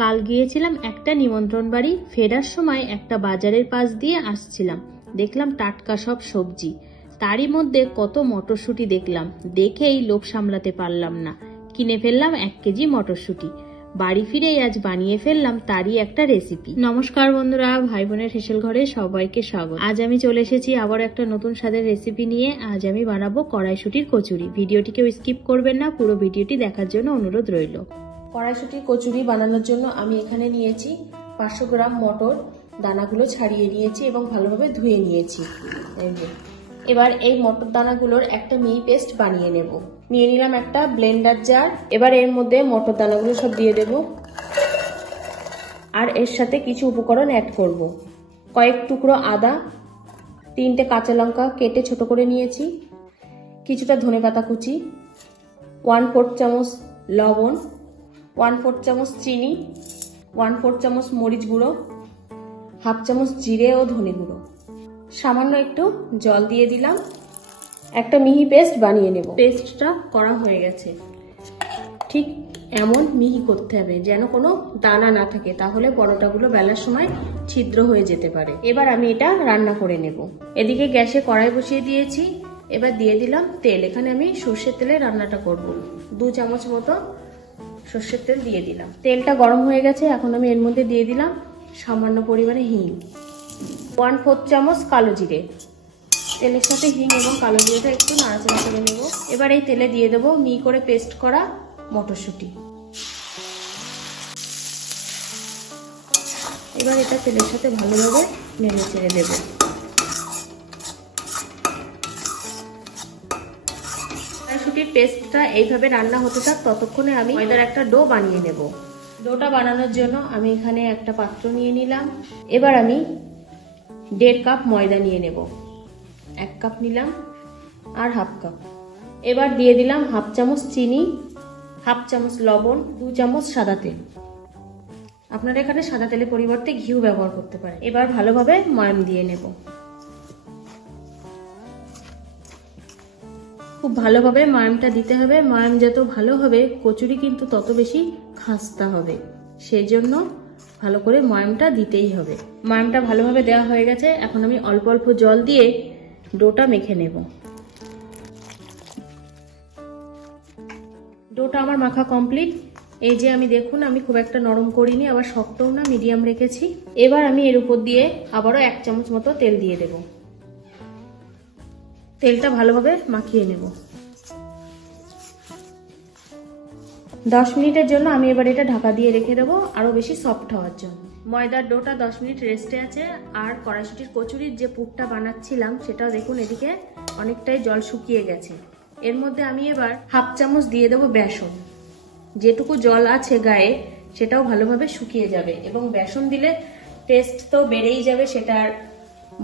কাল গিয়েছিলাম একটা নিমন্ত্রণ বাড়ি, ফেরার সময় একটা বাজারের পাশ দিয়ে আসছিলাম, দেখলাম টাটকা সব সবজি, তারই মধ্যে কত মটরশুঁটি দেখলাম, দেখেই লোভ সামলাতে পারলাম না, কিনে ফেললাম 1 কেজি মটরশুঁটি। বাড়ি ফিরেই আজ বানিয়ে ফেললাম তারই একটা রেসিপি। নমস্কার বন্ধুরা, ভাই বোনের হেসেল ঘরে সবাইকে স্বাগত। আজ আমি চলে এসেছি আবার একটা নতুন স্বাদের রেসিপি নিয়ে। আজ আমি বানাবো কড়াইশুঁটির কচুরি। ভিডিওটিকেও স্কিপ করবেন না, পুরো ভিডিওটি দেখার জন্য অনুরোধ রইল। কড়াইশুঁটির কচুরি বানানোর জন্য আমি এখানে নিয়েছি 500 গ্রাম মটর, দানাগুলো ছাড়িয়ে নিয়েছি এবং ভালোভাবে ধুয়ে নিয়েছি। এবার এই মটর দানাগুলোর একটা মিহি পেস্ট বানিয়ে নেব। নিয়ে নিলাম একটা ব্লেন্ডার জার। এবার এর মধ্যে মটর দানাগুলো সব দিয়ে দেব, আর এর সাথে কিছু উপকরণ অ্যাড করব। কয়েক টুকরো আদা, 3টে কাঁচা লঙ্কা কেটে ছোট করে নিয়েছি, কিছুটা ধনেপাতা কুচি, 1/4 চামচ লবণ, 1/4 চামচ চিনি, 1/4 চামচ মরিচ গুঁড়ো, 1/2 চামচ জিরে ও ধনে গুঁড়ো, সামান্য একটু জল দিয়ে দিলাম। একটা মিহি পেস্ট বানিয়ে নেব। পেস্টটা করা হয়ে গেছে, ঠিক এমন মিহি করতে হবে যেন কোনো দানা না থাকে, তাহলে পরোটাগুলো বেলার সময় ছিদ্র হয়ে যেতে পারে। এবার আমি এটা রান্না করে নেব। এদিকে গ্যাসে কড়াই বসিয়ে দিয়েছি। এবার দিয়ে দিলাম তেল। এখানে আমি সর্ষের তেলে রান্নাটা করব। 2 চামচ মতো সর্ষের তেল দিয়ে দিলাম। তেলটা গরম হয়ে গেছে, এখন আমি এর মধ্যে দিয়ে দিলাম সামান্য পরিমাণে হিং, 1/4 চামচ কালো জিরে। তেলের সাথে হিং এবং কালো জিরেটা একটু নাড়াচাড়া করে নেব। এবার এই তেলে দিয়ে দেবো মিহি করে পেস্ট করা মটরশুঁটি। এবার এটা তেলের সাথে ভালোভাবে নেড়ে চেড়ে দেব। কড়াইশুঁটির পেস্টটা এইভাবে রান্না হতে থাক, ততক্ষণে আমি ময়দার একটা ডো বানিয়ে নেব। ডোটা বানানোর জন্য আমি এখানে একটা পাত্র নিয়ে নিলাম। এবার আমি 1.5 কাপ ময়দা নিয়ে নেব। 1 কাপ নিলাম আর 1/2 কাপ। এবার দিয়ে দিলাম 1/2 চামচ চিনি, 1/2 চামচ লবণ, 2 চামচ সাদা তেল। আপনারা এখানে সাদা তেলের পরিবর্তে ঘিও ব্যবহার করতে পারেন। এবার ভালোভাবে ময়াম দিয়ে নেব। খুব ভালোভাবে ময়ামটা দিতে হবে। ময়াম যত ভালো হবে কচুরি কিন্তু তত বেশি খাস্তা হবে, সেই জন্য ভালো করে ময়ামটা দিতেই হবে। ময়ামটা ভালোভাবে দেওয়া হয়ে গেছে, এখন আমি অল্প অল্প জল দিয়ে ডোটা মেখে নেব। ডোটা আমার মাখা কমপ্লিট। এই যে আমি দেখুন, আমি খুব একটা নরম করিনি, আবার শক্তও না, মিডিয়াম রেখেছি। এবার আমি এর উপর দিয়ে আবারও 1 চামচ মতো তেল দিয়ে দেব। তেলটা ভালোভাবে মাখিয়ে নেব। 10 মিনিটের জন্য আমি এবার এটা ঢাকা দিয়ে রেখে দেবো, আরো বেশি সফট হওয়ার জন্য। ময়দার ডোটা 10 মিনিট রেস্টে আছে। আর কড়াইশুঁটির কচুরির যে পুরটা বানাচ্ছিলাম সেটাও দেখুন এদিকে অনেকটাই জল শুকিয়ে গেছে। এর মধ্যে আমি এবার 1/2 চামচ দিয়ে দেবো বেসন। যেটুকু জল আছে গায়ে সেটাও ভালোভাবে শুকিয়ে যাবে, এবং বেসন দিলে টেস্ট তো বেড়েই যাবে, সেটা আর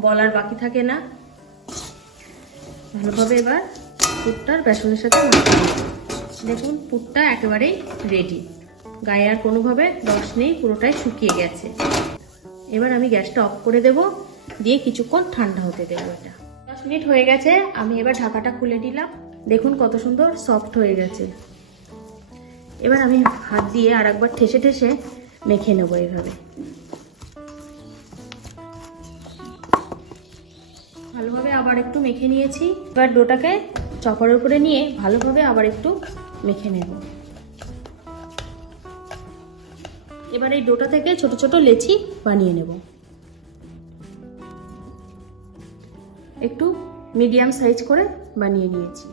বলার বাকি থাকে না। ভালোভাবে এবার পুরটার বেসনের সাথে মাখিয়ে নেব। দেখুন পুরটা একেবারেই রেডি, গায়ে আর কোনোভাবে রস নেই, পুরোটাই শুকিয়ে গেছে। এবার আমি গ্যাসটা অফ করে দেব, দিয়ে কিছুক্ষণ ঠান্ডা হতে দেবো। এটা 10 মিনিট হয়ে গেছে, আমি এবার ঢাকাটা খুলে দিলাম। দেখুন কত সুন্দর সফট হয়ে গেছে। এবার আমি হাত দিয়ে আর একবার ঠেসে ঠেসে মেখে নেবো এইভাবে। ভালোভাবে আবার একটু মেখে নিয়েছি। এবার ডোটাকে চপারের উপরে নিয়ে ভালোভাবে আবার একটু মেখে নেব। এবার এই ডোটা থেকে ছোট ছোট লেচি বানিয়ে নেব। একটু মিডিয়াম সাইজ করে বানিয়ে নিয়েছি।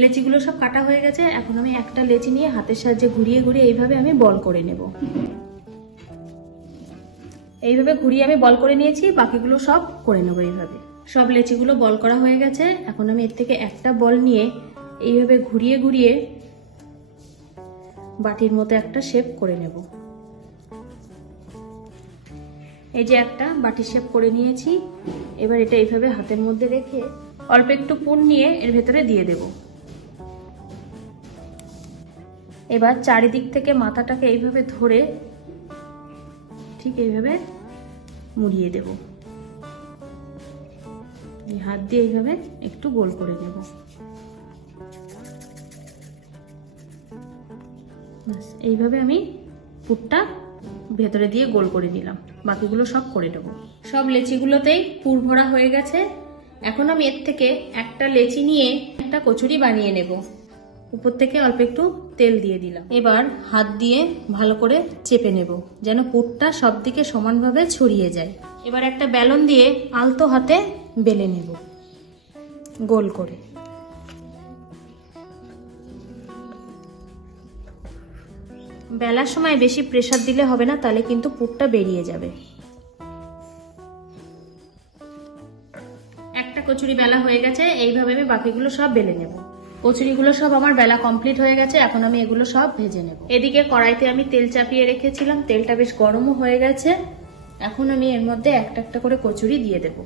লেচিগুলো সব কাটা হয়ে গেছে। এখন আমি একটা লেচি নিয়ে হাতের সাহায্যে ঘুরিয়ে ঘুরিয়ে এইভাবে আমি বল করে নেব। এইভাবে ঘুরিয়ে আমি বল করে নিয়েছি, বাকিগুলো সব করে নেব এইভাবে। সব লেচিগুলো বল করা হয়ে গেছে। এখন আমি এর থেকে একটা বল নিয়ে এইভাবে ঘুরিয়ে ঘুরিয়ে বাটির মতো একটা শেপ করে নেব। এই যে একটা বাটির শেপ করে নিয়েছি। এবার এটা এইভাবে হাতের মধ্যে রেখে অল্প একটু পুর নিয়ে এর ভেতরে দিয়ে দেব। এবার চারিদিক থেকে মাথাটাকে এইভাবে ধরে ঠিক এইভাবে মুড়িয়ে দেব। হাত দিয়ে এইভাবে একটু গোল করে নেব। এইভাবে আমি পুরটা ভেতরে দিয়ে গোল করে নিলাম। বাকিগুলো সব করে নেব। সব লেচিগুলোতেই পুর ভরা হয়ে গেছে। এখন আমি এর থেকে একটা লেচি নিয়ে একটা কচুরি বানিয়ে নেব। উপর থেকে অল্প একটু তেল দিয়ে দিলাম। এবার হাত দিয়ে ভালো করে চেপে নেব, যেন পুরটা সব দিকে সমানভাবে ছড়িয়ে যায়। এবার একটা বেলন দিয়ে আলতো হাতে বেলে নেব গোল করে। বেলার সময় বেশি প্রেসার দিলে হবে না, তাহলে কিন্তু পুরটা বেরিয়ে যাবে। একটা কচুরি বেলা হয়ে গেছে, এইভাবে আমি বাকিগুলো সব বেলে নেব। কচুরিগুলো সব আমার বেলা কমপ্লিট হয়ে গেছে। এখন আমি এগুলো সব ভেজে নেব। এদিকে কড়াইতে আমি তেল চাপিয়ে রেখেছিলাম, তেলটা বেশ গরমও হয়ে গেছে। এখন আমি এর মধ্যে একটা একটা করে কচুরি দিয়ে দেব।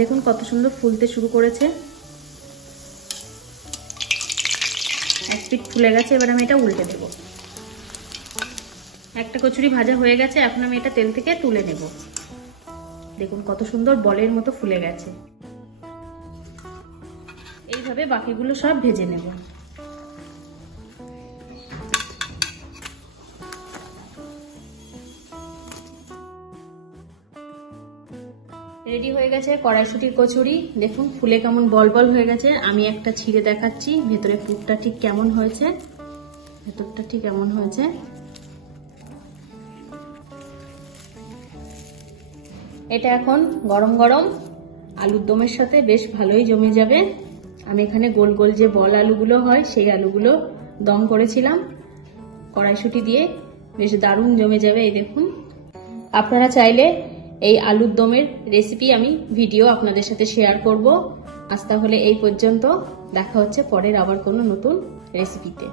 দেখুন কত সুন্দর ফুলতে শুরু করেছে। এক পিঠ ফুলে গেছে, এবার আমি এটা উল্টে দেব। একটা কচুরি ভাজা হয়ে গেছে, এখন আমি এটা তেল থেকে তুলে নেব। দেখুন কত সুন্দর বলের মতো ফুলে গেছে। এইভাবে বাকিগুলো সব ভেজে নেব। রেডি হয়ে গেছে কড়াইশুঁটির কচুরি। দেখুন ফুলে কেমন বল বল হয়ে গেছে। আমি একটা ছিঁড়ে দেখাচ্ছি ভেতরে পুরটা ঠিক কেমন হয়েছে। ভেতরটা ঠিক এমন হয়েছে। এটা এখন গরম গরম আলুর দমের সাথে বেশ ভালোই জমে যাবে। আমি এখানে গোল গোল যে বল আলুগুলো হয় সেই আলুগুলো দম করেছিলাম কড়াইশুঁটি দিয়ে, বেশ দারুণ জমে যাবে। এই দেখুন, আপনারা চাইলে এই আলুর দমের রেসিপি আমি ভিডিও আপনাদের সাথে শেয়ার করব। আজ তাহলে এই পর্যন্ত, দেখা হচ্ছে পরের আবার কোনো নতুন রেসিপিতে।